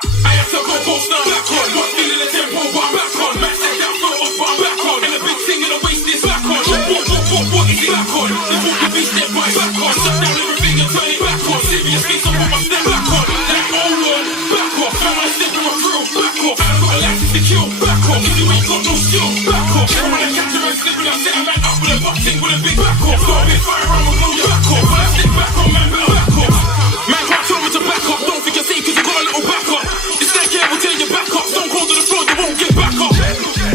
I have to go post now, back on. Not feeling the tempo, but I'm back on. Match that down, throw off, but I'm back on. And a big thing in the waist is back on. What is it back on? The book will be step by back on. Shut down everything and turn it back on. Serious face, I put my step back on. Like, hold on, back off. Now when I step in my throat, back off. I got a license to kill, back off. If you ain't got no skill, back off. When I catch you and slip and I set a man up with a boxing with a big back off. Got a big firearm and blow your back off. When I step back on, man, better back off. Man can't tell me to back up. Don't think you're safe cause you got a little back up. It's like yeah, we'll tell you back up. Stone cold to the floor, you won't get back up.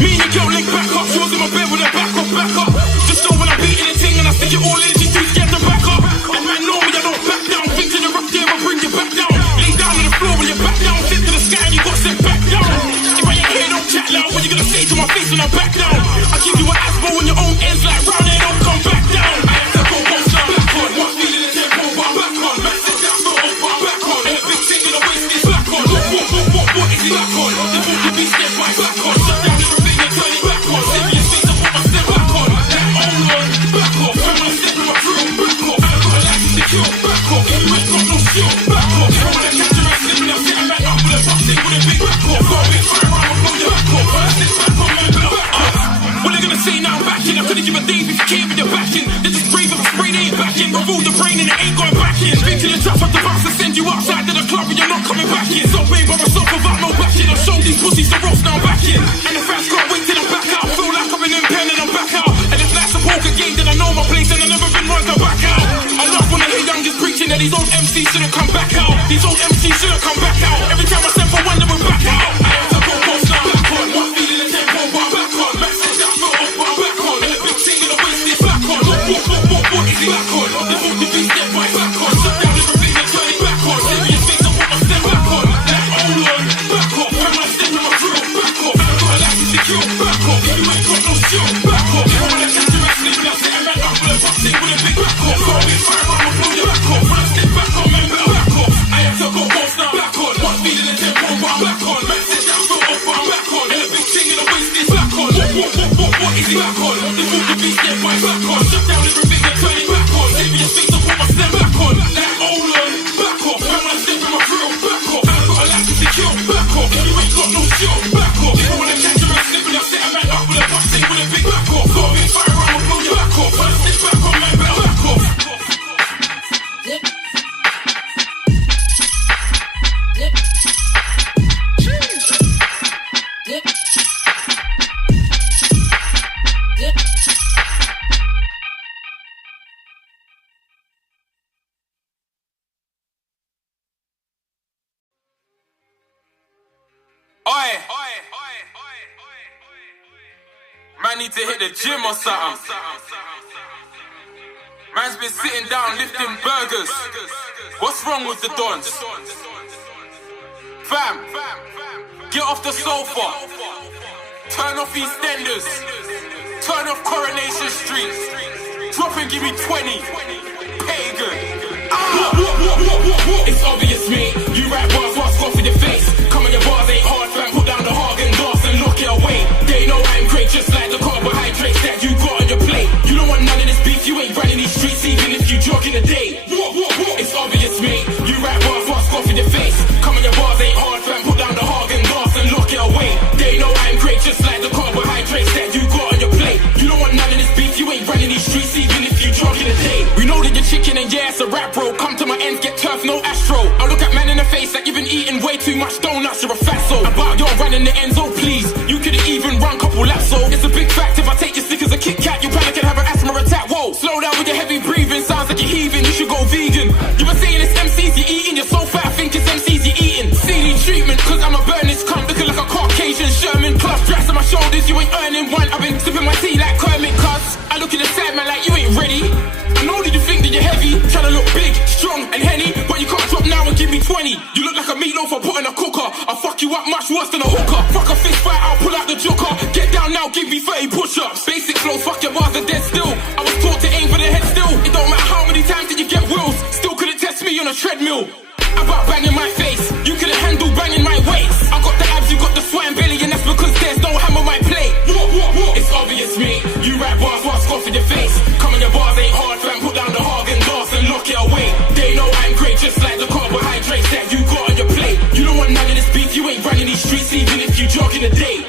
Me and your girl link back up. She was in my bed with her back up, back up. Just know when I'm beating a ting and I stick it all in, she's too scared to back up. And man know me, I don't back down. Think to the rock there, I'll bring you back down. Lay down on the floor when you're back down. Sit to the sky and you got set back down. If I ain't here, don't chat loud. What you gonna say to my face when I back down? I give you an aspo on your own ends like round there, don't come back down. I have to go post now, back on. Not feeling the tempo, but I'm back on. Man, sit down, throw off, but I'm back on. And a big thing in the waist is back on. What is it back on? The book will be step by back on. Shut down everything and turn it back on. Serious face, I put my step back on. Like, hold on, back off. When I step in my throat, back off. I got a license to kill, back off. If you ain't got no skill, back off. When I catch you and slip and I set a man up with a boxing with a big back off. Got a big firearm and blow your back off. When I step back on, man, better back off. What they gonna say now I'm backing? I couldn't give a damn if you came with your backing. They just brave if I spray, they ain't backing. Remove the brain and it ain't going back in. Speak to the trap at the box and send you outside to the club and you're not coming back in. So babe, by myself without no backing. I'll show these pussies the ropes now I'm back in. And the fans can't wait till I'm back out. Feel like I'm in pen and I'm back out. And it's like a poker game, then I know my place and I've never been run to back out. I love when I hear youngest preaching that these old MCs shouldn't come back out. These old MCs shouldn't come back out. Every time I send for one, then we're back out. I have to go post now, back on. Not feeling the tempo, but I'm back on. Man, sit down, throw off, but I'm back on. And a big thing in the waist is back on. What is it back on? The book will be step by back on. Shut down everything and turn it back on. Serious face, I put my step back on. Like, hold on, back off. When I step in my throat, back off. I got a license to kill, back off. If you ain't got no skill, back off. When I catch you and slip and I set a man up with a boxing with a big back off. Got a big firearm and blow your back off. When I step back on, man, better back off. I have to go post now, back on. Not feeling the tempo, but I'm back on. Man, sit down, throw off, but I'm back on. And a big thing in the waist is back on. What is it back on? The book will be step by back on. Shut down everything and turn it back on. Serious face, I put my step back on. Like, hold on, back off. When I step in my throat, back off. I got a license to kill, back off. If you ain't got no skill, back off. When I catch you and slip and I set a man up with a boxing with a big back off. Got a big firearm and blow your back off. When I step back on, man, better back off. Man need to hit the gym or something. Man's been sitting down lifting burgers. What's wrong with the dons? Fam, get off the sofa. Turn off EastEnders. Turn off Coronation Street. Drop and give me 20. Pagan. It's obvious, mate. You rap bars, what's off in your face? Come on, your bars ain't hard, fam. Put down the Hagen glass and lock it away. They know I'm great, just like the carbohydrates that you got on your plate. You don't want none of this beef, you ain't running these streets, even if you jog in the day. It's obvious, mate. You rap bars, what's off in your face? Come on, your bars ain't hard, fam. Put down the Hagen glass and lock it away. They know I'm great, just like the carbohydrates that you got on your plate. You don't want none of this beef, you ain't running these streets, even if you jog in the day. We know that you're chicken and yeah, it's a rap, bro. Come to my ends, get turf, no astro. I look at man in the face like you've been eating way too much donuts, you're a fatso. About your running the ends, oh please. You could've even run couple laps, so it's a big fact. If I take your stick as a Kit Kat, you panic and have an asthma attack. Whoa, slow down with your heavy breathing, sounds like you're heaving. You should go vegan. You been saying it's MCs you're eating, you're so fat, I think it's MCs you're eating. CD treatment, cause I'm a burn this cunt, looking like a Caucasian Sherman. Clutch dress on my shoulders, you ain't earning one. I've been sipping my tea like Kermit, cuz I look at the side man like you ain't ready. I know that you think that you're heavy, trying to look big, strong and henny, but you can't drop now and give me 20. You look like a meatloaf I put in a cooker. I'll fuck you up much worse than a hooker. Fuck a fist fight, I'll pull out the joker. Get down now, give me 30 push-ups. Basic flow, fuck your bars are dead still. I was taught to aim for the head still. It don't matter how many times did you get wills, still couldn't test me on a treadmill. About banging my face, you couldn't handle banging my waist. I got the abs, you got the swine belly, and that's because there's no ham on my plate. It's obvious, mate. You rap bars, what's off in your face? Come on, your bars ain't hard, fam. Put down the Hagen glass and lock it away. They know I'm great, just like the carbohydrates that you got on your plate. You don't want none of this beef, streets even if you jog in the day.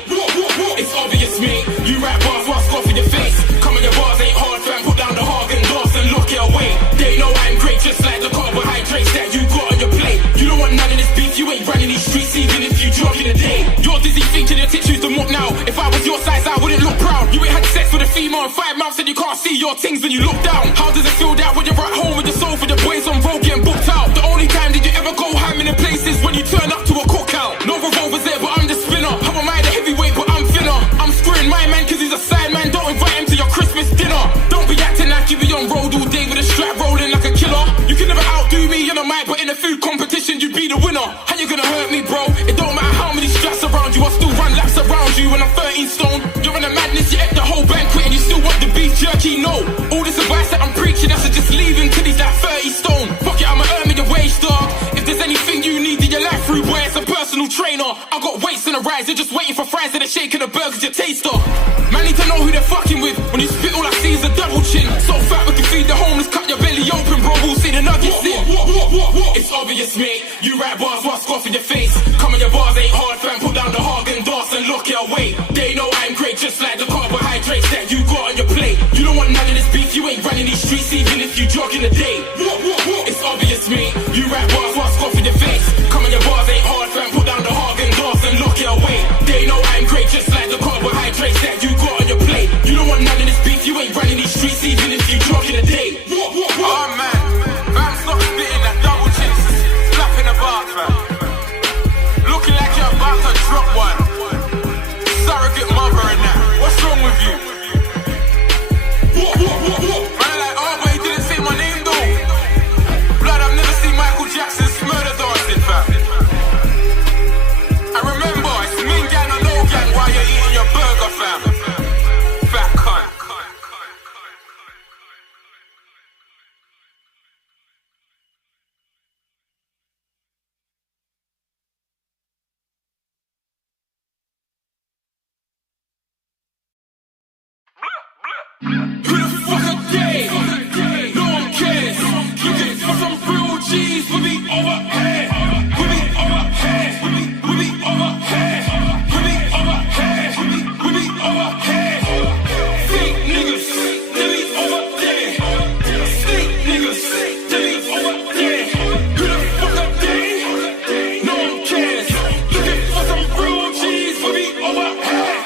It's obvious, mate. You rap bars while scoff in your face. Come on, your bars ain't hard, fam. Put down the Hagen doors and lock it away. They know I'm great, just like the carbohydrates that you got on your plate. You don't want none of this beef, you ain't running these streets even if you jog in the day. You're dizzy thinking your tits use the muck now. If I was your size, I wouldn't look proud. You ain't had sex with a female in 5 months and you can't see your things when you look down. How does it feel that when you're at home with your soul for the boys on road getting booked out? The only time did you ever go ham in the places when you turn up to a cookout. No revolvers there, but I'm the spinner. How am I the heavyweight, but I'm thinner? I'm screwing my man cause he's a side man. Don't invite him to your Christmas dinner. Don't be acting like you be on road all day with a strap rolling like a killer. You can never outdo me on a mic, but in a food competition you'd be the winner. How you gonna hurt me, bro? It don't matter how many straps around you, I still run laps around you when I'm 13 stone. You're in a madness, you ate the whole banquet and you still want the beef jerky, no. All this advice that I'm preaching, I should just leave him till he's like 30 stone. Fuck it, I'ma earn me the wage, dog. If there's anything you need in your life through, boy, it's a personal trainer. I got weights on the rise, you're just waiting for fries and a shake and a burger's your taster. Man need to know who they're fucking with. When you spit, all I see is a double chin. So fat we can feed the homeless, cut your belly open, bro, we'll see the nuggets in. It's obvious, mate. You rap bars while scoff in your face. Come on, your bars ain't hard, fam. Put down the Hagen doors and lock it away. They know I'm great, just like the carbohydrates that you got on your plate. You don't want none of this beef, you ain't running these streets even if you jog in the day. It's obvious, mate. You rap bars while scoff in your face. Come on, your bars ain't hard, fam. Put down the Hagen doors and lock it away. They know I'm great, just like the carbohydrates that you got on your plate. You don't want none of this beef, you ain't running these streets even if you jog in the day. Oh man, fam, stop spitting that double chin. Slapping the bar, fam. Looking like you're about to drop one. Surrogate mother and that. What's wrong with you? Man, like, oh, but he didn't say my name though. Blood, I've never seen Michael Jackson's murder dancing, fam. I remember, it's mean gang or no gang while you're eating your burger, fam. Fat cunt. Who the fuck are they? No one cares. Looking for some real G's. We be over here. We be over here. We be over here. We be over here. We be over here. Fake niggas, they be over there. Fake niggas, they be over there. Who the fuck are they? No one cares. Looking for some real G's. We be over here.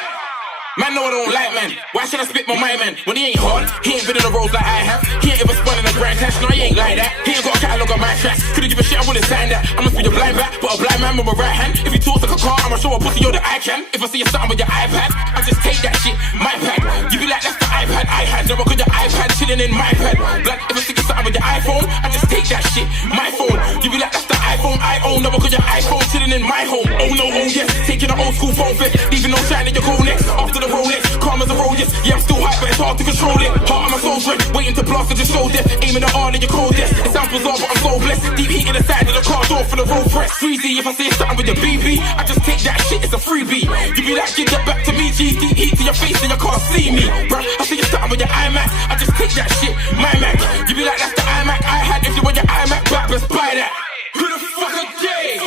Man, no, I don't like man. Why should I spit my mind, man? When he ain't hard, he ain't been in the roads like I have. He ain't ever spun in a grand cash, no, he ain't like that. He ain't got a catalogue on my tracks. Couldn't give a shit, I wouldn't sign that. I must be a blind bat, but a blind man with my right hand. If he talks like a car, I'ma show a pussy, yo, that I can. If I see you something with your iPad, I just take that shit, my pad. You be like, that's the iPad I had. Never got your iPad chilling in my pad. Like, if I see you something with your iPhone, I just take that shit, my phone. You be like, that's the iPhone I own. Never got your iPhone chilling in my home. Oh no, oh yes, taking an old school phone fit. Leaving no shine in your cold next. After the Rolex, calm as a roll, yes. Yeah, I'm still hype, but it's hard to control it. Heart on my soul's red, waiting to blast to just show death. Aiming at all in your cold death. It sounds bizarre, but I'm so blessed. Deep heat in the side of the car door for the road press. Freezy, if I say something with your BB, I just take that shit, it's a freebie. You be like, give that back to me, G. Deep heat to your face and you can't see me. Bruh, I see you starting with your iMac, I just take that shit, my Mac. You be like, that's the iMac I had. If you want your iMac back, let's buy that. Who the fuck are they?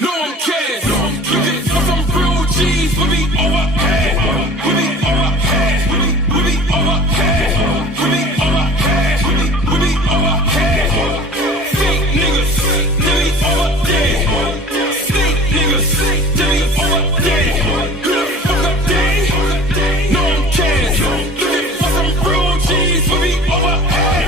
No one cares. Looking for some real G's. We be over here. We be over here. We be over here. We be over here. We be over here. Fake niggas, they be over there. Fake niggas, they be over there. Who the fuck are they? No one cares. Looking for some real G's. We be over here.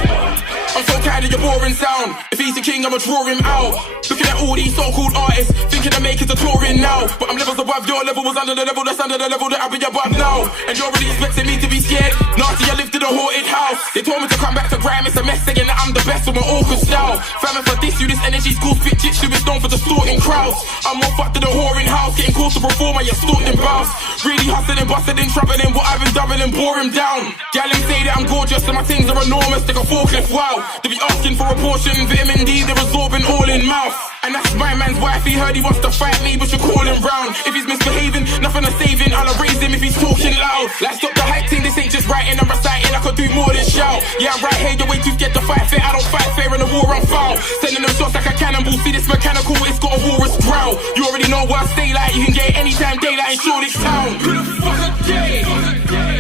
I'm so tired of your boring sound. If he's the king, I'ma draw him out. Looking at all these so-called artists, thinking I make it a touring now. But I'm levels above, your level was under the level that's under the level that I'll be above now. And you're already expecting me to be scared. Nasty, I lived in a haunted house. They told me to come back to grime, it's a mess, saying that I'm the best with my awkward style. Famine for this, you this energy school spit shit, should be stoned for distorting crowds. I'm more fucked in the whoring house, getting called to perform, I get stalked in bounce. Really hustling, busting, troubling, what I've been doubling, bore him down. Gal them say that I'm gorgeous and my things are enormous, like a forklift, wow. They be asking for a portion, vitamin D, they're absorbing all in mouth. And that's my man's wife, he heard he wants to fight me, but you call him round. If he's misbehaving, nothing to saving, I'll erase him if he's talking loud. Like stop the hype thing, this ain't just writing, I'm reciting, I could do more than shout. Yeah, I'm right here, you're way too scared to fight fair, I don't fight fair in the war, I'm foul. Sending them shots like a cannonball, see this mechanical, it's got a walrus growl. You already know what I stay like, you can get nighttime, daylight in Shoreditch town. Who the fuck are they?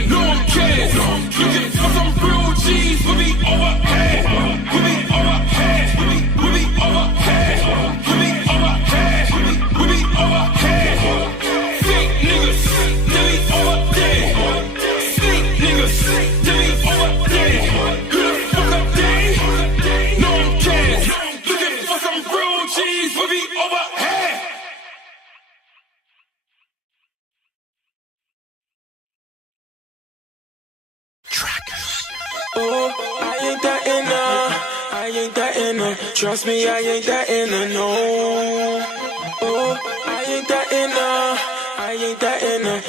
No one cares. Looking for some real G's, we'll be over here. We'll be over here. We'll be over here. We'll be over here. We'll be over here. Fake niggas, they be over there. Fake niggas, they be over there. Who the fuck are they? No one cares. Looking for some real G's, we'll be over here. Oh, I ain't that inner. Trust me, I ain't that inner, no. Oh, I ain't that inner.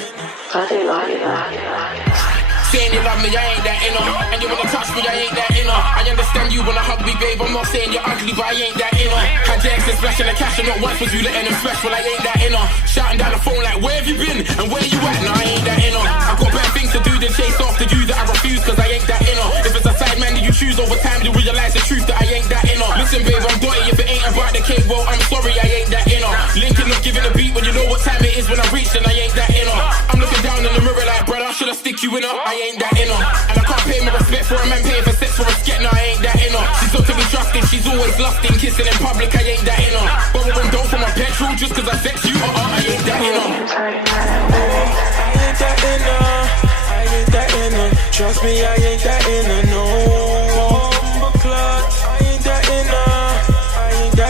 Saying you love me, I ain't that inner. And you wanna touch me, I ain't that inner. I understand you wanna hug me, babe. I'm not saying you're ugly, but I ain't that inner. Had your ex and splashing the cash and not once was you letting them splash. Well, I ain't that inner. Shouting down the phone like, where have you been? And where you at? No, I ain't that inner. I've got better things to do than chase after you that I refuse, cause I ain't that inner. If it's a side man that you choose over time, you realize the truth that I ain't that inner. Listen, babe, I'm dirty. If it ain't about the cake, well, I'm sorry, I ain't that inner. Linking up, giving a beat when you know what time it is when I reach, then I ain't that inner. I'm looking down in the mirror like, brother, should I stick you in her? I ain't that inner. And I can't pay my respect for a man paying for sex for a sket. No, I ain't that inner. She's not to be trusted, she's always lusting, kissing in public, I ain't that inner. But when down for my petrol just cause I sex you, I ain't that inner. I ain't that inner. Trust me, I ain't that inner, no. I ain't that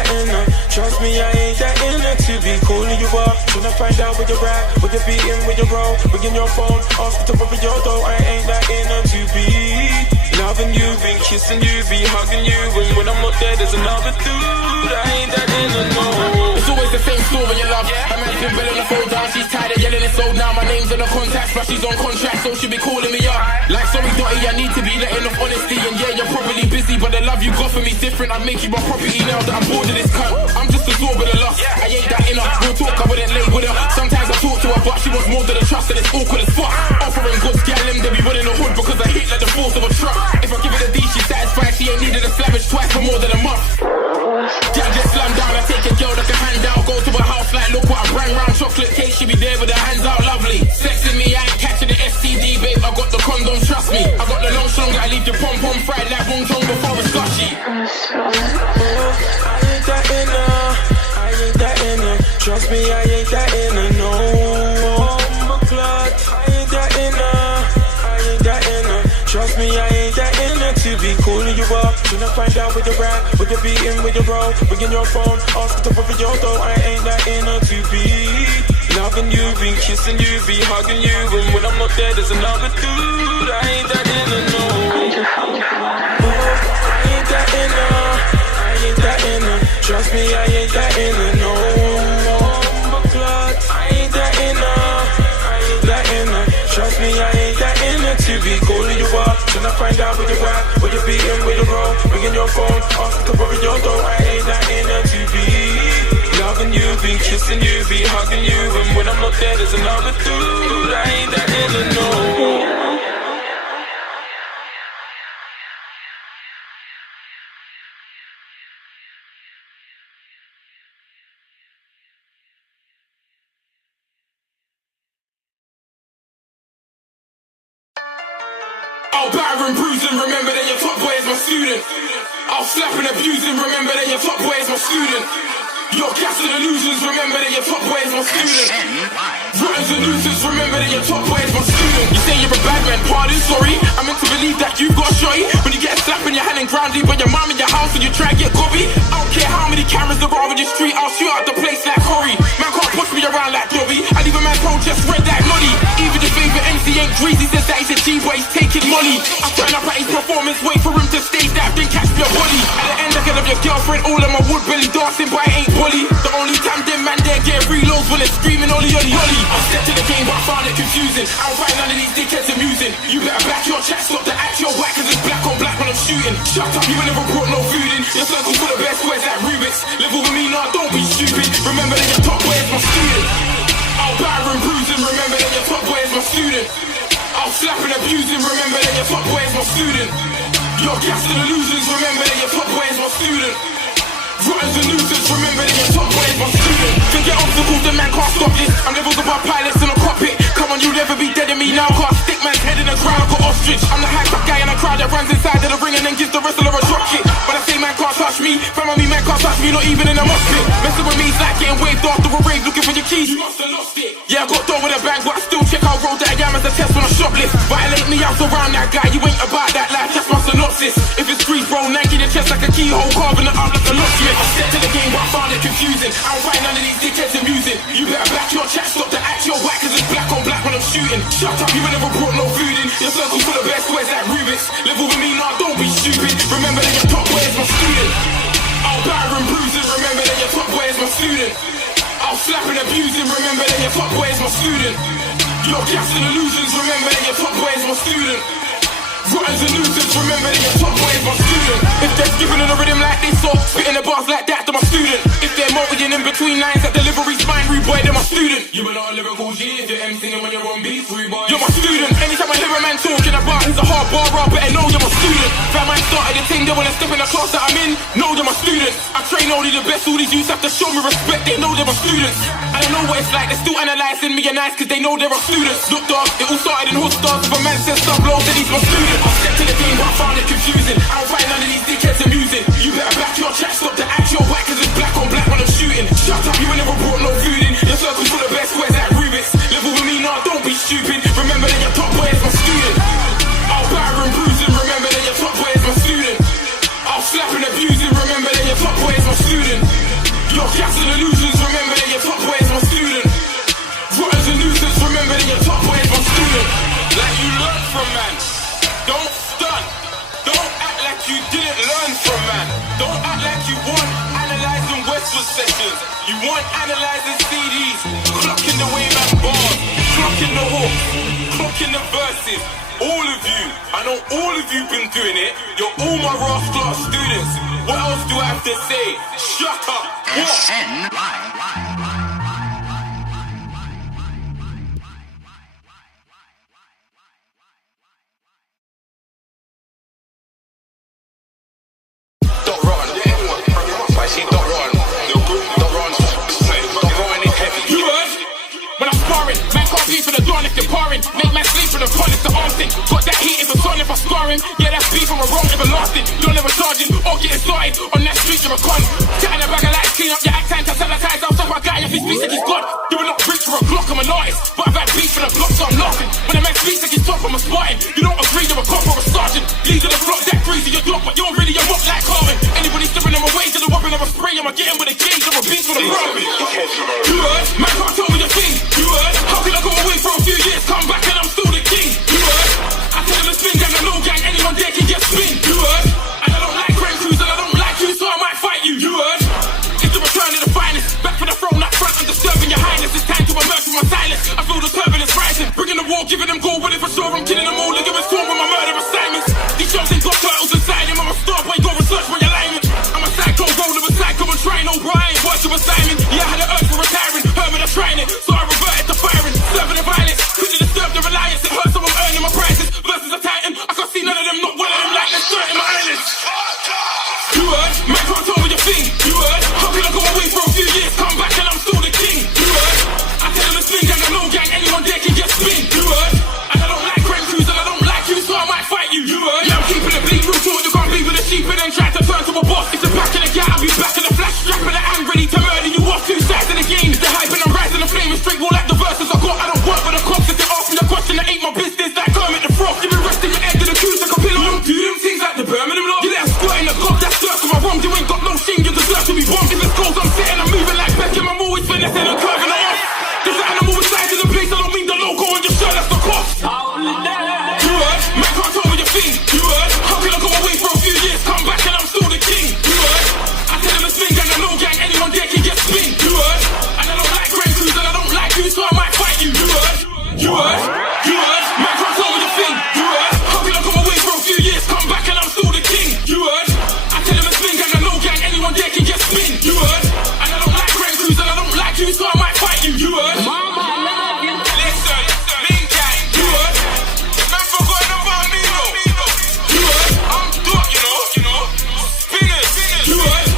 inner. Trust me, I ain't that inner to be calling you up. Tryna find out where you're at, where you're beating, where you roll. Ringing your phone, off the top of your door. I ain't that inner to be loving you, be kissing you, be hugging you. And when I'm not there, there's another dude. I ain't that inner, no. It's always the same story you love. A man's been belling the phone down, she's tired of yelling it's old now. My name's in the contacts, but she's on contract, so she be calling me up. Like, sorry, Dotty, I need to be letting off honesty. And yeah, you're probably busy, but the love you got for me's different. I'd make you my property now that I'm bored of this cunt. I'm just absorbing the loss. I ain't that inner. Real talk, I wouldn't lay with her. Sometimes I talk to her, but she wants more than the trust, and it's awkward as fuck. Offering goods, gal, them, they be running the hood because I hit like the force of a truck. If I give it a D, she's satisfied. She ain't needed a savage twice for more than a month. Gal get slammed down, I take a girl that can hand out. Go to her house like, look what I bring round. Chocolate cake, she be there with her hands out, lovely. Sexing me, I ain't catching the STD, babe. I got the condom, trust me. I got the long strong, I leave the pom-pom fried like Wong Chong before it's gushy. I ain't that inner. Trust me, I ain't that inner, no. I ain't that inner. Trust me, I ain't that inner to be calling you up. Tryna find out where you're at, where you're beating, where you roll. Ringing your phone, off the top of your door. I ain't that inner to be loving you, be kissing you, be hugging you. And when I'm not there, there's another dude. I ain't that inner, no. I ain't that inner. Trust me, I ain't that inner, no. I ain't that inner. Trust me, I ain't that inner to be calling you up. Tryna find out where you're at, where you're beating, where you roll. Ringing your phone, off the top of your door. I ain't that inner to be loving you, be kissing you, be hugging you. And when I'm not there, there's another dude. I ain't that inner, no. I'll batter and bruising, remember that your top boy is my student. I'll slap and abusing, remember that your top boy is my student. Your gas and illusions, remember that your top boy is my student. Rutters and losers, remember that your top boy is my student. You say you're a bad man, pardon, sorry. I'm meant to believe that you've got shorty. When you get a slap in your hand and grounded by your mum in your house and you try and get gobby. I don't care how many cameras there are in the street, I'll shoot out the place like Corey. Man can't push me around like Dobby. I leave a man cold just red like Noddy. Even your favourite MC ain't greasy, says that he's a G, but he's taking Molly. I turn up at his performance, wait for him to stage that, then catch me a body. At the end I can have your girlfriend, all of my wood belly dancing, but I ain't bully. The only time them man there get reloads when they're screaming ollie ollie ollie. I stepped to the game but I found it confusing. I don't find none of these dickheads amusing. You better back your chat, stop the act, you're whack cause it's black on black when I'm shooting. Shut up, you ain't never brought no food in. Your circle full of best squares like Rubik's. Level with me now, don't be stupid. Remember that your top boy is my student. I'll batter and bruising, remember that your top boy is my student. I'll slap and abusing, remember that your top boy is my student. Your gas and illusions, remember that your top boy is my student. Rutters and losers, remember that your top boy is my student. Think your obstacles, the man can't can't stop this. I'm levels above pilots in a cockpit. Come on, you'll never be dead in me now. Can't stick man's head in the ground, got ostrich. I'm the hype-up guy in a crowd that runs inside of the ring and then gives the wrestler a drop kick. When I say man can't touch me, fam on me, man can't touch me, not even in a mosh pit. Messing with me's like getting waved after a rave, looking for your keys. You must have lost it. Yeah, I got done with a bang, but I still check out road that I am as a test on a shoplift. Violate me, I'm around that guy. You ain't about that life, that's my synopsis. If it's grease, bro, nank in your chest like a keyhole, carving it out like a locksmith. I stepped to the game, but I found it confusing. I don't find none of these dickheads amusing. You better back your chat, stop the act, your whack, cause it's black on black when I'm shooting. Shut up, you ain't never brought no food in. Your circle full of best squares like Rubik's. Live with me, nah, don't be stupid. Remember that your top boy is my student. I'll batter and bruising, remember that your top boy is my student. I'll slap and abusing, remember that your top boy is my student. Your gas and illusions, remember that your top boy is my student. Rottens and nuisance, remember that your top boy is my student. If they're skipping in a rhythm like this or spitting the bars like that, they're my student. If they're multiing in between lines at delivery spine, rude boy, they're my student. You are not a lyrical G if you're emceeing when you're on beat, rude boy. You're my student. Anytime I hear a man talking about he's a hard bar, I better know you're my student. Fam, I started the thing, they wanna step in the class that I'm in. Know you're my student. I train only the best, all these youths have to show me respect, they know they're my students. I don't know what it's like, they're still analysing me and nice cause they know they're our students. Look dog, it all started in hood stars. If a man says stop low, then he's my student. I stepped to the game but I found it confusing. I don't find none of these dickheads amusing. You better back your chat, stop the act, your whack cause it's black on black when I'm shooting. Shut up, you ain't never brought no food in. Your circle's full of best squares like Rubik's. Live with me, nah, don't be stupid. Remember that your top boy is my student. I'll batter and bruising, remember that your top boy is my student. I'll slap and abusing, remember that your top boy is my student. Your gas and illusions, remember that your top boy is my student. Rottens and nuisance, remember that your top boy is my student. Like you learn from man, don't stunt. Don't act like you didn't learn from man. Don't act like you want analyzing Westwood sessions. You want analyzing CDs. Clocking the way man bars, clocking the hook, clocking the verses. All of you, I know all of you been doing it. You're all my Ross class students. What else do I have to say? Shut up. What? For the dawn if you're pouring, make man sleep for the con if the arm thing. Got that heat if it's on if I'm scoring. Yeah, that's beef from a wrong everlasting. You're never charging or getting started on that street you're a con. Chatting a bag of lights, clean up your act time to sanitize. I'll stop a guy if he speaks like he's God. You're not rich for a Glock, I'm an artist, but I've had beef for the block, so I'm laughing. When a man speaks like he's top, I'm a Spartan. You don't agree, you're a cop or a sergeant. Lead to the block, that crazy your dog, but you're really a mock like Carvin. Anybody stepping on my way to the weapon of a spray, I'ma get him with a gauge or a beat for the problem. You heard? Man can't tell me the thing. You heard? How can I go away for a few years? Come back and I'm still the king. You heard? I tell them to spin gang and no gang, anyone there can get spin. You heard? And I don't like grand crews and I don't like you, so I might fight you. You heard? It's the return of the finest. Back for the throne up front, I'm disturbing your highness. It's time to emerge from my silence. I feel the turbulence rising. Bringing the war, giving them gold, but if for sure I'm killing them all. Look at me storm with my murder assignments. These jobs ain't got titles inside him. I'm a star boy, go research my alignment. I'm a psycho, roll of a psycho and trying no Brian. Words of assignment. Yeah, I had an urge for retiring. Heard me that's trying it, so I reverted to firing. Serving the violence. Couldn't disturb the reliance. It hurts, so I'm earning my prizes. Versus a titan. I can't see none of them, not one of them like they're dirt in my islands. You heard? Man can't tell me your thing. You heard? How can I go away for a few years? Come back and I'm still the king. You heard? I tell them to spin gang and no gang. Anyone there can get spin. You heard? And I don't like grand crews and I don't like you, so I might fight you. You heard? Yeah, I'm keeping it bleak. Real short, you can't be with a sheep and then try to turn to a boss. It's the back of the gate, I'll be back in the flash. Strapping the hand ready to murder you off. Two sides of the game. The hype and I'm rising the flame and straight wall like the verses I got. I don't work for the cops. If they ask me the question, that ain't my business. Like Kermit the Frog. Give me rest in your head to the cues like a pillow. You don't do them things like the Birmingham law. You let them squirt in the club, that's circle my wrong. You ain't got no shame, you deserve to be bombed. If it's goals, I'm sitting, I'm moving like Beckham. I'm always finessing and curving it off. There's an animal inside of the place, I don't mean the logo on your shirt, that's the cost. You heard? Man can't tell me your thing. You heard? How can I go away for a few years? Come back and I'm still the king. You heard? I tell them to spin gang and no gang. Anyone there can get spin. You heard? And I don't like grand crews and I don't like you, so I might fight you. You heard? You heard? You heard? Man can't tell me your thing. You heard? How can I go away for a few years? Come back and I'm still the king. You heard? I tell them to spin gang and no gang. Anyone there can get spin. You heard? And I don't like grand crews and I don't like you, so I might fight you. You heard? Listen, mean gang. You heard? Man forgot about me though. You heard? I'm done, you know. Spinners. You heard?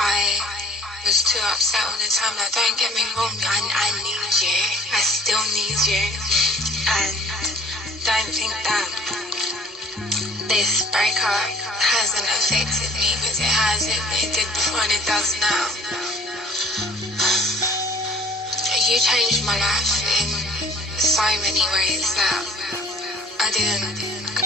I was too upset all the time. Like, don't get me wrong, I need you. I still need you. And don't think that this breakup hasn't affected me, because it has. It did before and it does now. You changed my life in so many ways that I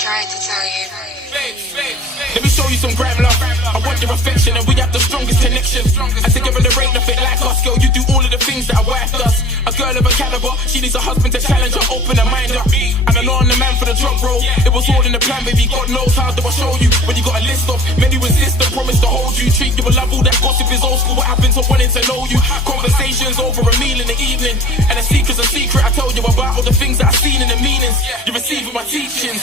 tried to tell you. Let me show you some gram love. I want your affection and we have the strongest connection. And together there ain't nothing like us, girl. You do all of the things that a wife does. A girl of a caliber, she needs a husband to challenge her, open her mind up. And I know I'm the man for the drug roll. It was all in the plan, baby. God knows how do I show you. When you got a list of many resist and promise to hold you. Treat you with love, all that gossip is old school. What happened to wanting to know you? Conversations over a meal in the evening. And a secret's a secret. I tell you about all the things that I've seen in the meanings. You're receiving my teachings.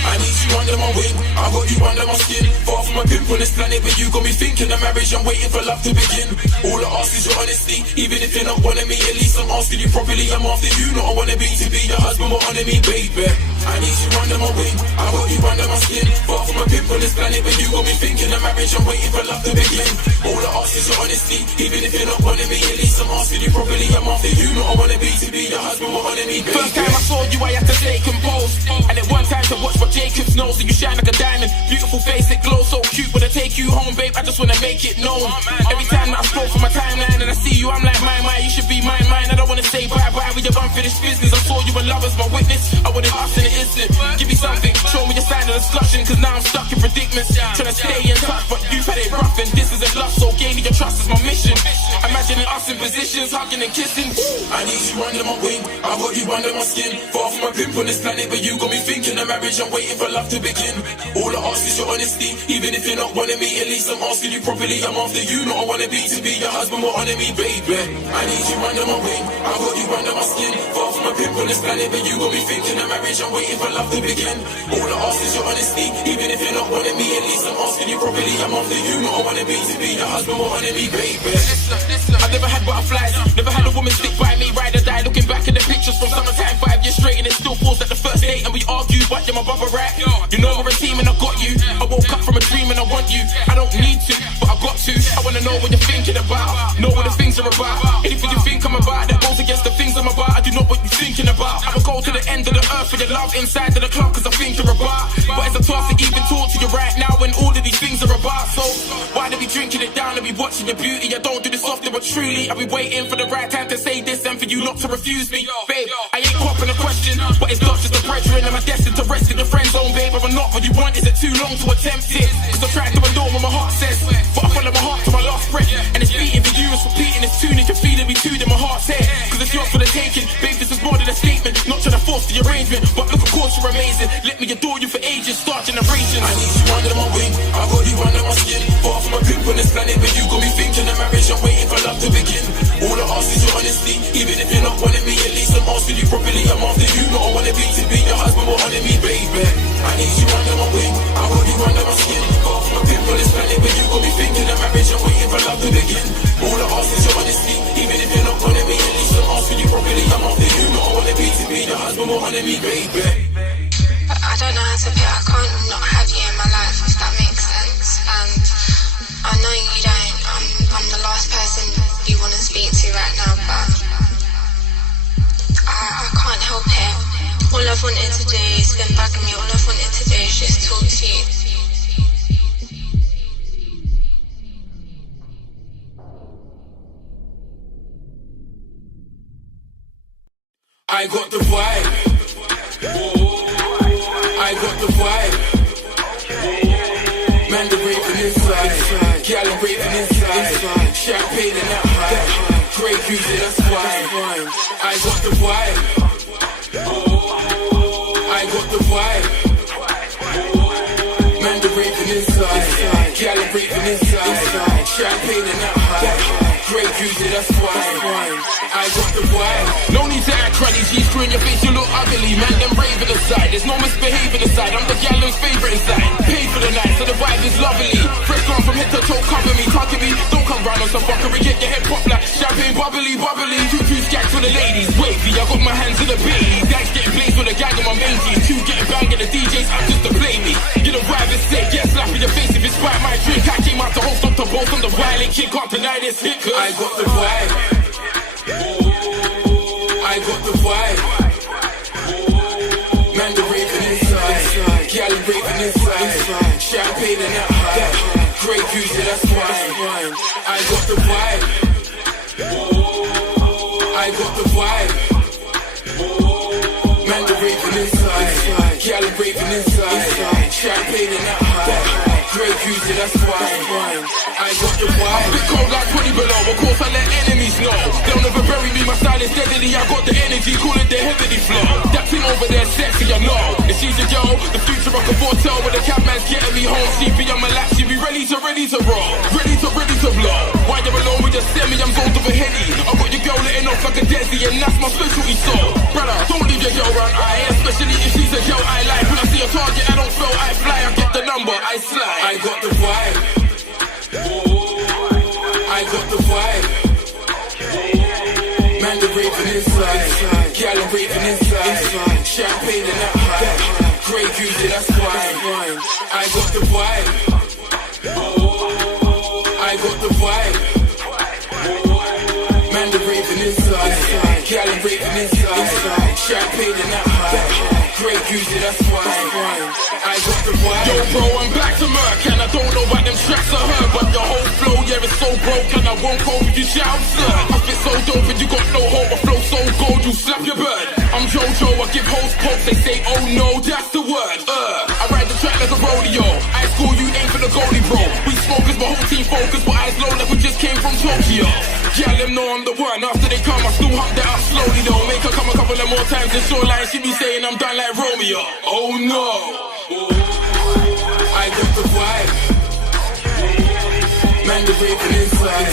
I need you under my wing, I got you under my skin. Far from a pimp on this planet, but you got me thinking of marriage. I'm waiting for love to begin. All I ask is your honesty, even if you're not wanting me. At least I'm asking you properly. I'm after you, not I wanna be to be your husband or honor me, baby. I need you under my wing, I got you under my skin. Far from a pimp on this planet, but you got me thinking of marriage. I'm waiting for love to begin. All I ask is your honesty, even if you're not wanting me. At least I'm asking you properly. I'm after you, not I wanna be to be your husband or honor me, baby. First time I saw you, I had to stay composed. And at one time to watch what Jacobs knows. So you shine like a diamond, beautiful face, it glows so cute. When I take you home, babe, I just wanna make it known. Every time that I scroll for my timeline and I see you, I'm like, my, you should be mine. I don't wanna say bye-bye with your unfinished business. I saw you and love as my witness. I wanted us in an instant. Give me something, show me your sign of discussion, cause now I'm stuck in predicaments. Trying to stay in touch, but you've had it rough and this isn't love, so gaining your trust is my mission. Imagining us in positions, hugging and kissing. I need you under my wing, I got you under my skin. Far from a pimp on this planet, but you got me thinking of marriage. I'm waiting for love to begin. All I ask is your honesty, even if you're not wanting me. At least I'm asking you properly. I'm after you, not I wanna be to be your husband or honor me, baby. I need you under my wing, I got you under my skin. Far from a pimp on this planet, but you got me thinking of marriage. I'm waiting for love to begin. All I ask is your honesty, even if you're not wanting me. At least I'm asking you properly. I'm after you, not I wanna be to be your husband or honor me, baby. Listen, I've never had butterflies, never had a woman stick by me, ride or die. Looking back at the pictures from summertime, 5 years straight, and it still feels like the first date. And we argued, but you're my brother, right? You know we're a team and I got you. I woke up from a dream and I want you. I don't need to, but I got to. I wanna know what you're thinking about, know what the things are about. Anything you think I'm about that goes against the things I'm about, I do not what you're thinking about. I'ma go to the end of the earth for your love inside of the club, cause I think you're about. But it's a task to even talk to you right now when all of these things are about. So why do we drinking it down and we watching your beauty? I don't do this often, but truly I've been waiting for the right time to say this and for you not to refuse me. Babe, I ain't popping a question, but it's not just a brethren. Am I destined to rest in the friend zone, babe? Or not what you want? Is it too long to attempt it? Cause I tried to adore what my heart says, but I follow my heart to my last breath. And it's beating for you, it's repeating, it's tuning, you're feeding me too, then my heart's here. Cause it's yours for the taking, babe, this is more than a statement. Not trying to force the arrangement, but look, of course you're amazing. Let me adore you for ages, start generations. I need you under my wing, I got you under my skin. Far from a pimp on this planet, but you got me thinking of marriage. I'm waiting for love to begin. All I ask is your honesty, even if you're not wanting me. At least I'm asking you properly. I'm after you, not I wanna be to be your husband or honor me, baby. I need you under my wing, I got you under my skin. Far from a pimp on this planet, but you got me thinking of marriage. I'm waiting for love to begin. All I ask is your honesty, even if you're not wanting me. At least I'm asking you properly. I'm after you, not I wanna be to be your husband or honor me, baby. I don't know how to be, I can't not have you in my life, if that makes sense. And I know you don't, I'm the last person you want to speak to right now, but I can't help it. All I've wanted to do is been bugging me, all I've wanted to do is just talk to you. I got the vibe. I got the vibe. Man, the raving inside. Gal, I'm raving inside. Champagne in that high. Great music, that's fine. I got the vibe. I got the vibe. Man, the raving inside. Gal, I'm raving inside. Champagne in that high. Great music, that's fine. I got the vibe. No need to act cruddy, G screw in your face, you look ugly. Man, them raving aside, there's no misbehaving aside. I'm the gallows favorite inside. Paid for the night, so the vibe is lovely. Fresh gone from head to toe, cover me, tucking me. Don't come round on some fuckery, get your head popped like champagne bubbly. Two stacks for the ladies, wavy, I got my hands in the baby. Dags getting blazed with a gang of my main team. Two getting banged at the DJs, I'm just to play me. You the vibe is say get slap in your face if it's spite my drink. I came out to host up to both on the violent kid, can't deny this hit, cause I got the vibe. I got the vibe. Man, the raving inside. Gal raving inside. Champagne and that high. Great juice, yeah, that's fine. I got the vibe. I got the vibe. Man, the raving inside. Gal raving inside. Champagne and that high. Great juice, yeah, that's fine. I got the vibe. I'm a bit cold like 20 below. Of course, I let enemies know. They'll never bury me. My style is deadly. I got the energy. Call it the heavily flow. That thing over there sexy, I know. It's easy, yo. The future I can foretell. When the cabman's getting me home. CP on my lap. She be ready to roll. Ready to blow. Why you're alone with your semi? I'm gold of a heady. I got your girl letting off like a desi. And that's my specialty, so brother, don't leave your girl around I. Especially if she's a girl I like. When I see a target, I don't feel I fly. I get the number, I slide. I got the vibe. I got the vibe. Man, the raving inside. Gal raving inside. Champagne and that high. Great juice, yeah, that's fine. I got the vibe. I got the vibe. Man, the raving inside. Gal raving inside. Champagne and that high. Great juice, yeah, that's fine. I got the vibe. Yo, bro, I'm back to murk, and I don't know what them tracks I heard, but your whole flow, yeah, it's so broke, and I won't cope if you shout, sir. I spit so dope, and you got no hope. I flow so gold, you slap your bird. I'm JoJo, I give hoes pokes, they say, oh no, that's the word. I ride the track like a rodeo. I school you aim for the goalie, bro. We smokers, my whole team focus, but eyes low like we just came from Tokyo. Yeah, them know I'm the one. After they come, I still hump that up slowly though. Make her come a couple of more times in shoreline. She be saying I'm done like Romeo. Oh no. I got the vibe. Man, the raving inside.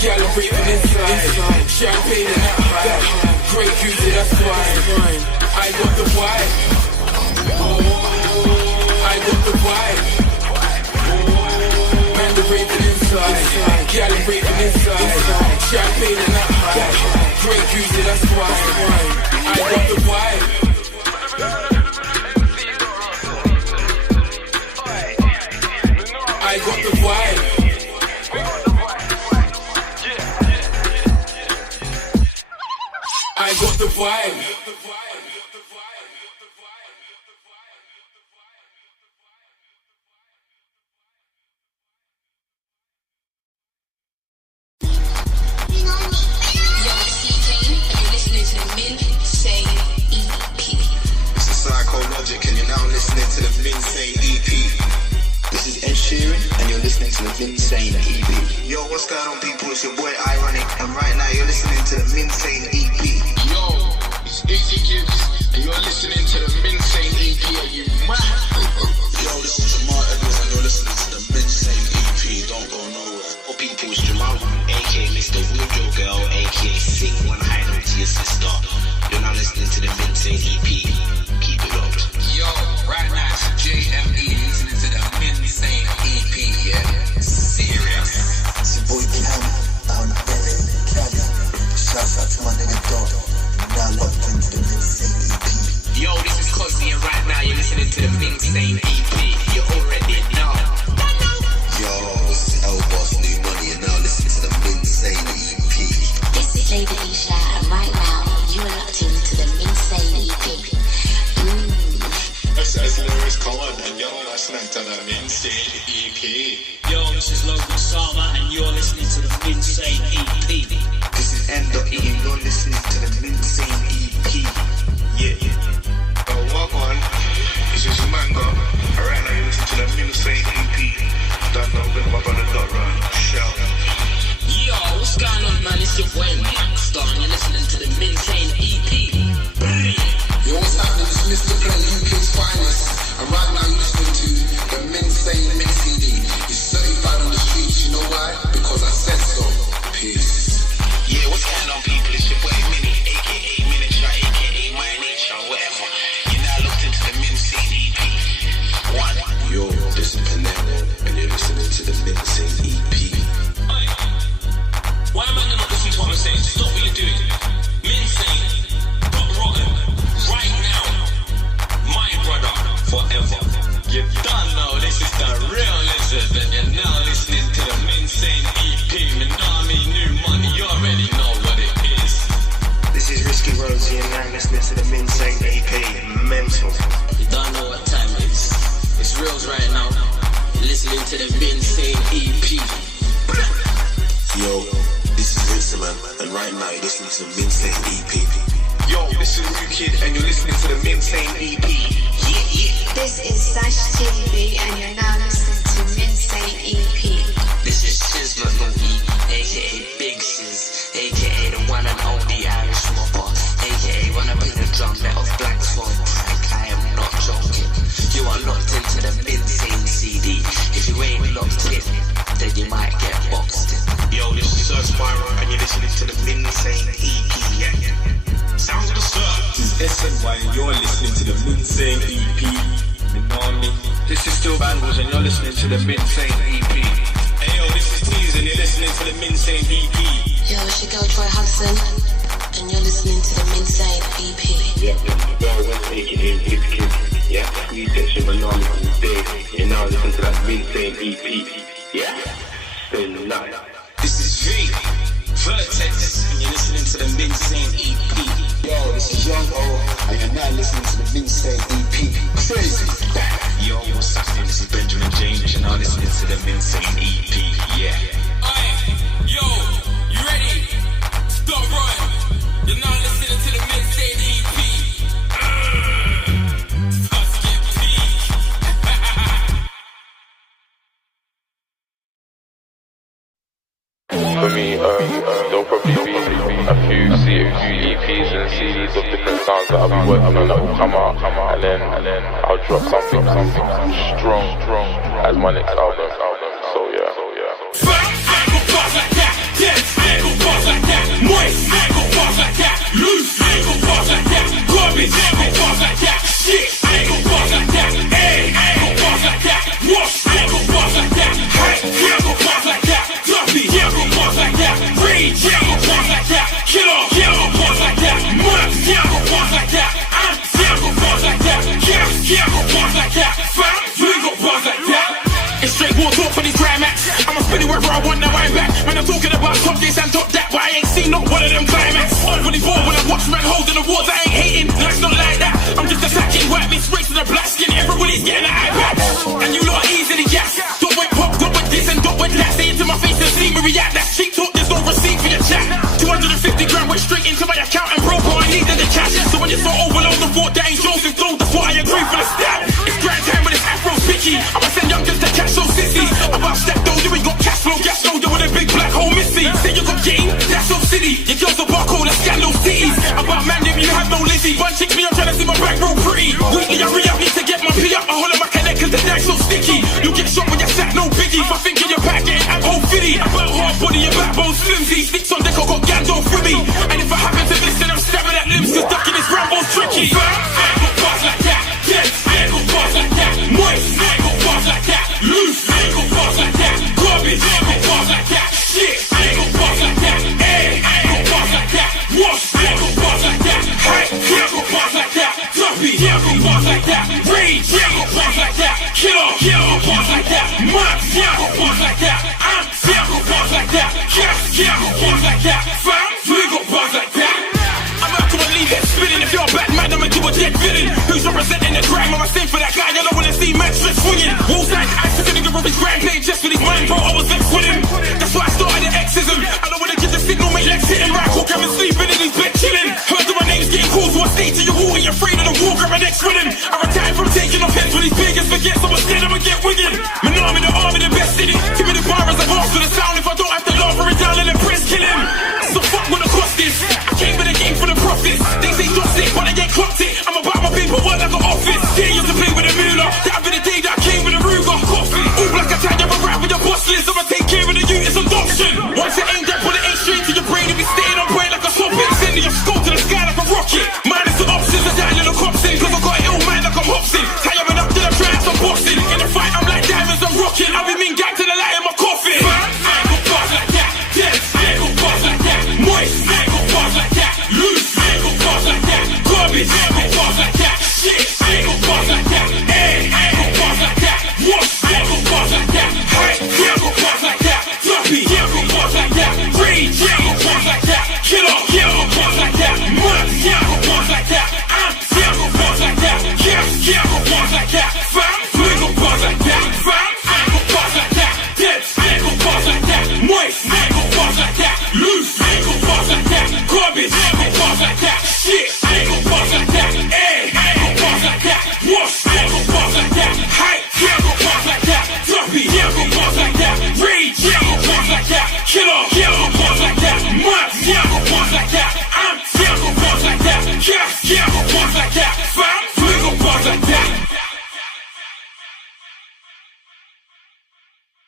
Gal raving inside. Champagne and that high. Great juice, yeah, that's fine. I got the vibe. I got the vibe. Man, the raving inside. Gal raving inside. Champagne and that high. Great juice, yeah, that's fine. I got the vibe. I got the vibe. I got the vibe. This is Psychologic, and you're now listening to the Minsane EP. This is Ed Sheeran, and you're listening to the Minsane EP. Yo, what's going on, people? It's your boy Ironic, and right now you're listening to the Minsane EP. Yo, it's Easy Gibbs, and you're listening to the Minsane EP. Are you mad? Yo, this is Jamal Edwards, and you're listening to the Minsane EP. Don't go nowhere. Oh, people, it's Jamal, aka Mr. Woodrow Girl, aka Sing One High Note to your sister. You're now listening to the Minsane EP. Keep it up. Yo, right now it's JME listening to the Minsane EP, yeah? Serious. It's your boy Cam, I'm LA, Cali. Shouts out to my nigga Dog. Now locked into the Minsane EP. Yo, this is Cosby, and right now you're listening to the Minsane EP. You already know. Yo, this is L Boss New Money, and now listening to the Minsane EP. This is Lady Isha, and right now you are locked into the Minsane EP. SS Lewis Colin, and you're listening to the Minsane EP. Yo, this is Logan Sama, and you're listening to the Minsane EP. This is M.E, and you're listening to the Minsane EP. Yeah. Oh, walk on. It's just Mango. Right now you're listening to the Minsane EP. Don't know bit about the dot run. Shout. Yo, what's going on, man? It's your boy Maxstar, and you're listening to the Minsane EP. Yo, what's happening? It's Mr. Play, UK's finest. And right now you're listening to the Minsane Mix CD. It's certified on the streets, you know why? Because I mental. You don't know what time it is. It's reals right now. You're listening to the Minsane EP. Yo, this is Rinse Man, and right now you're listening to the Minsane EP. Yo, this is New Kid, and you're listening to the Minsane EP. This is Sash TV, and you're now listening to Minsane EP. This is Sizzler Louie, aka Big Sizz, aka the one and only Irish mopper, aka when I bring the drum beat of blacks for crack. I am not joking. You are locked into the Minsane CD. If you ain't locked in, then you might get boxed in. Yo, this is Sir Spyro, and you're listening to the Minsane EP. Yeah. Sounds of the Sir. This is SNY, and you're listening to the Minsane EP. Minsane. This is Still Vandals, and you're listening to the Minsane EP. Hey yo, this is Tease, and you're listening to the Minsane EP. Yo, it's your girl Troy Hudson, and you're listening to the Minsane EP. Yep, the girl was making it Big Kid. Yeah, we section Minsane on the day. And now listen to that Minsane EP. Yeah, stay nice. This is V, Vertex, and you're listening to the Minsane EP. Yo, this is Young O, and you're now listening to the Minsane EP. Crazy. Yo, what's happening? This is Benjamin James, and I'm listening to the Minsane EP. Yeah. Yo, you ready? Stop running. You're now listening to the Minsane EP. Let's get peak. For me, there'll probably be a few EPs and CDs of different sounds that I'll be working on that will come out, and then I'll drop something strong as my next album. So yeah. Angle bars like that, dense, angle bars like that, moist, angle bars like that, loose, angle bars like that, garbage, angle bars like that, shit, angle bars like that, angle bars like that, wash, angle bars like that, hype, angle bars like that, dumpy, angle bars like that, rage, angle bars like that, killer, angle bars like that, mud, angle bars like that, angle bars like that, gas, angle bars like that, fat, angle bars like that. It's straight war talk for these crime acts. I'ma spin it wherever I want, now I'm back. Man, I'm talking about top this and top that, but I ain't seen not one of them climax. Overly bored when I watch man holding the wars, I ain't hating. No, it's not like that. I'm just attacking white meets race to the black skin. Everybody's getting an iPad. And you lot easily gas. Don't wait pop, don't wait this and don't wait that. Say it to my face and see me react. That's cheap talk, there's no receipt for your chat. 250 grand went straight into my account and broke all I needed the cash. So when you saw overload the thought that ain't Joseph Gold, that's why I agree for the stat. It's grand time with this afro sticky. I'ma send youngsters to catch those sissies. About step though, you ain't got cash flow, you with a big black hole missy. Say you got game, that's so city. Your girls are barcode, that's scandal cities. About man, if you have no Lizzie. One chick me, I'm trying to see my back roll pretty. Weekly, I re-up, need to get my pee up. I hold on my connect cause the dag's so sticky. You get shot when you're sat, no biggie. If I think in your pack, getting at whole fitty. About hard body, your backbone flimsy. Sticks on deck, I got Gandalf with me. And if I happen to miss, then I'm stabbing at limbs, cause ducking this Rambo's tricky. Angle bars like that, dense, angle bars like that, moist, angle bars like that, loose, angle bars like that, garbage, angle bars like that, shit, angle bars like that, angle bars like that, wash, angle bars like that, hype, angle bars like that, dumpy, angle bars like that, rage, angle bars like that, killer, angle bars like that, mud, angle bars like that, angle bars like that, gas, angle bars like that, fam, angle bars like that. I'm out to leave it spinning. If you're a bad man, I'ma do a dead villain. Who's representing the crime? I'ma sing for that guy. I don't wanna see man straight swinging. Walls like ice, I'm gonna his grand name just for his mind, bro. I was vexed with him. That's why I started the exism. I don't wanna get the signal, make legs hitting. Right, cool, Kevin sleeping in his bed chilling. Heard that my name's getting called, so I stay to your wall. Ain't afraid of the wall, grab my next with him. I retired from taking off heads with these biggest forgets. I'm scared I'ma get wiggin'. Man, I'm in the army, the best in it. Give me the bar as I pass for the sound. If I don't have to laugh or it down, let the press kill him. So fuck what the cost is. I came with a game for the profits. They say don't stick, but I get clocked it. I'm about my people, work like an office. They used to play with a moolah. That'll be the day that I came with a Ruger. Coffee. All black attack, never rap with your boss list. I'ma take care of the youth, it's adoption. Once it ain't that, put it ain't straight to your brain. If you staying on point like a soppet, sending your skull to the sky like a rocket. Minus the options, I die little cops in. Cause I got an ill mind like I'm Hobson. Tiring up till I'm trying some boxing. In the fight, I'm like diamonds, I'm rocking. I'll be mean gang to the light in my coffin. Angle bars like that, dense, angle bars like that, moist, angle bars like that, loose, angle bars like that, garbage, angle bars like that, shit, angle bars like that, angle bars like that, wash, angle bars like that, hype, angle bars like that, dumpy, angle bars like that, rage, angle bars like that, killer, angle bars like that, mud, angle bars like that, angle bars like that. moist.